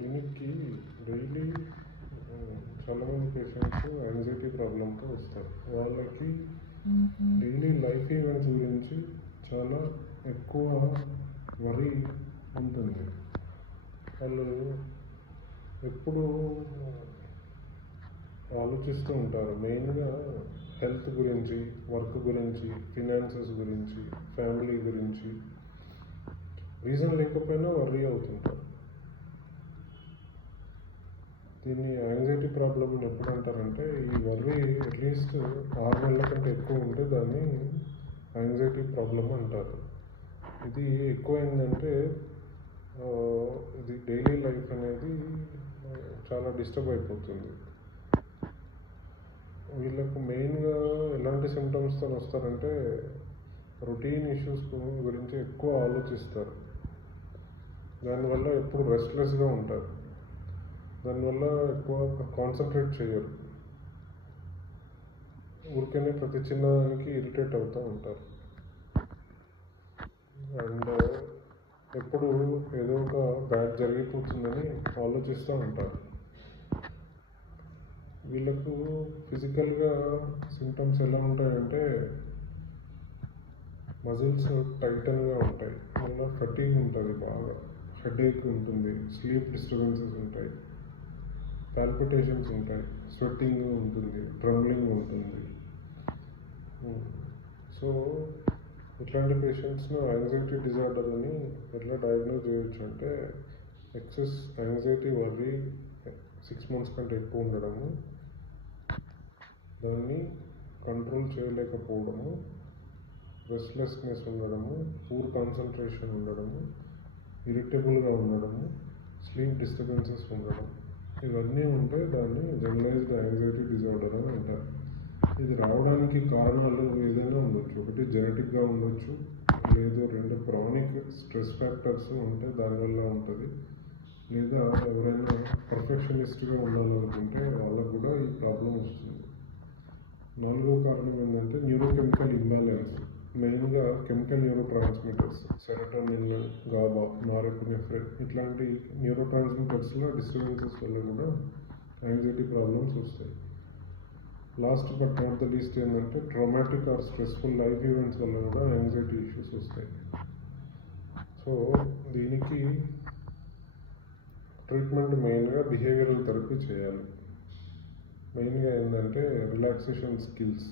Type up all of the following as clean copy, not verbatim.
క్లినిక్కి డైలీ చాలామంది patients anxiety ప్రాబ్లంతో వస్తారు. వాళ్ళకి డైలీ లైఫ్ ఈవెంట్స్ గురించి చాలా ఎక్కువ వరి ఉంటుంది. వాళ్ళు ఎప్పుడు ఆలోచిస్తూ ఉంటారు. మెయిన్గా హెల్త్ గురించి, వర్క్ గురించి, ఫినాన్సెస్ గురించి, ఫ్యామిలీ గురించి రీజన్ లేకపోయినా వర్రీ అవుతుంటారు. దీన్ని యాంగ్జైటీ ప్రాబ్లమ్ ఎప్పుడు అంటారంటే, ఈ వర్రీ అట్లీస్ట్ 6 నెలల కంటే ఎక్కువ ఉంటే దాన్ని యాంగ్జైటీ ప్రాబ్లమ్ అంటారు. ఇది ఎక్కువైందంటే ఇది డైలీ లైఫ్ అనేది చాలా డిస్టర్బ్ అయిపోతుంది. వీళ్ళకు మెయిన్గా ఎలాంటి సిమ్టమ్స్తో వస్తారంటే, రొటీన్ ఇష్యూస్ గురించి ఎక్కువ ఆలోచిస్తారు. దానివల్ల ఎప్పుడు రెస్ట్లెస్గా ఉంటారు. దానివల్ల ఎక్కువ కాన్సన్ట్రేట్ చేయరు. ఊరికనే ప్రతి చిన్నదానికి ఇరిటేట్ అవుతూ ఉంటారు. అండ్ ఎప్పుడు ఏదో ఒక బ్యాడ్ జరిగిపోతుందని ఆలోచిస్తూ ఉంటారు. వీళ్ళకు ఫిజికల్గా సిమ్టమ్స్ ఎలా ఉంటాయంటే, మజిల్స్ టైటన్గా ఉంటాయి, మళ్ళీ ఫటీగ్ ఉంటుంది, బాగా హెడేక్ ఉంటుంది, స్లీప్ డిస్టర్బెన్సెస్ ఉంటాయి, పాల్పిటేషన్స్ ఉంటాయి, స్వెట్టింగ్ ఉంటుంది, ట్రంబ్లింగ్ ఉంటుంది. సో ఇట్లాంటి పేషెంట్స్ను యాంగ్జైటీ డిజార్డర్ అని ఎట్లా డయాగ్నోజ్ చేయొచ్చు అంటే, ఎక్సెస్ యాంగ్జైటీ వర్రీ 6 months కంటే ఎక్కువ ఉండడము, దాన్ని కంట్రోల్ చేయలేకపోవడము, రెస్ట్లెస్నెస్ ఉండడము, పూర్ కాన్సన్ట్రేషన్ ఉండడము, ఇరిటబుల్గా ఉండడము, స్లీప్ డిస్టర్బెన్సెస్ ఉండడం, ఇవన్నీ ఉంటే దాన్ని జనరలైజ్డ్ యాంగ్జైటీ డిజార్డర్ అని అంటారు. ఇది రావడానికి కారణాలు ఏదైనా ఉండొచ్చు. ఒకటి జెనెటిక్గా ఉండొచ్చు, లేదు 2 క్రానిక్ స్ట్రెస్ ఫ్యాక్టర్స్ ఉంటే దానివల్ల ఉంటుంది, లేదా ఎవరైనా పర్ఫెక్షనిస్ట్గా ఉండాలనుకుంటే వాళ్ళకు కూడా ఈ ప్రాబ్లం వస్తుంది. 4వ కారణం ఏంటంటే న్యూరోకెమికల్ ఇంబ్యాలెన్స్. మెయిన్గా chemical neurotransmitters, serotonin, GABA, norepinephrine ఇట్లాంటి న్యూరో ట్రాన్స్మిటర్స్లో డిస్టర్బెన్సెస్ వల్ల కూడా యాంగ్జైటీ ప్రాబ్లమ్స్ వస్తాయి. Last but not the least ఏంటంటే traumatic or stressful life events వల్ల కూడా యాంగ్జైటీ ఇష్యూస్ వస్తాయి. సో దీనికి ట్రీట్మెంట్ మెయిన్గా బిహేవియరల్ థెరపీ చేయాలి. మెయిన్గా ఏంటంటే రిలాక్సేషన్ స్కిల్స్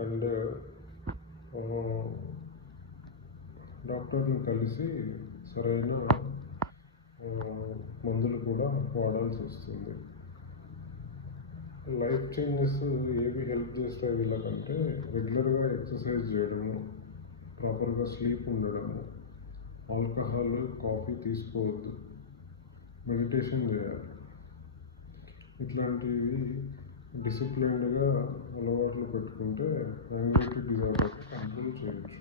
అండ్ డాక్టర్ని కలిసి సరైన మందులు కూడా వాడాల్సి వస్తుంది. లైఫ్ చేంజెస్ ఏవి హెల్ప్ చేస్తాయి వీళ్ళకంటే, రెగ్యులర్గా ఎక్సర్సైజ్ చేయడము, ప్రాపర్గా స్లీప్ ఉండడము, ఆల్కహాల్, కాఫీ తీసుకోవద్దు, మెడిటేషన్ చేయాలి. ఇట్లాంటివి డిసిప్లైన్డ్గా అలవాట్లు పెట్టుకుంటే యాంగ్జైటీ డిజార్డర్ కంట్రోల్ చేయొచ్చు.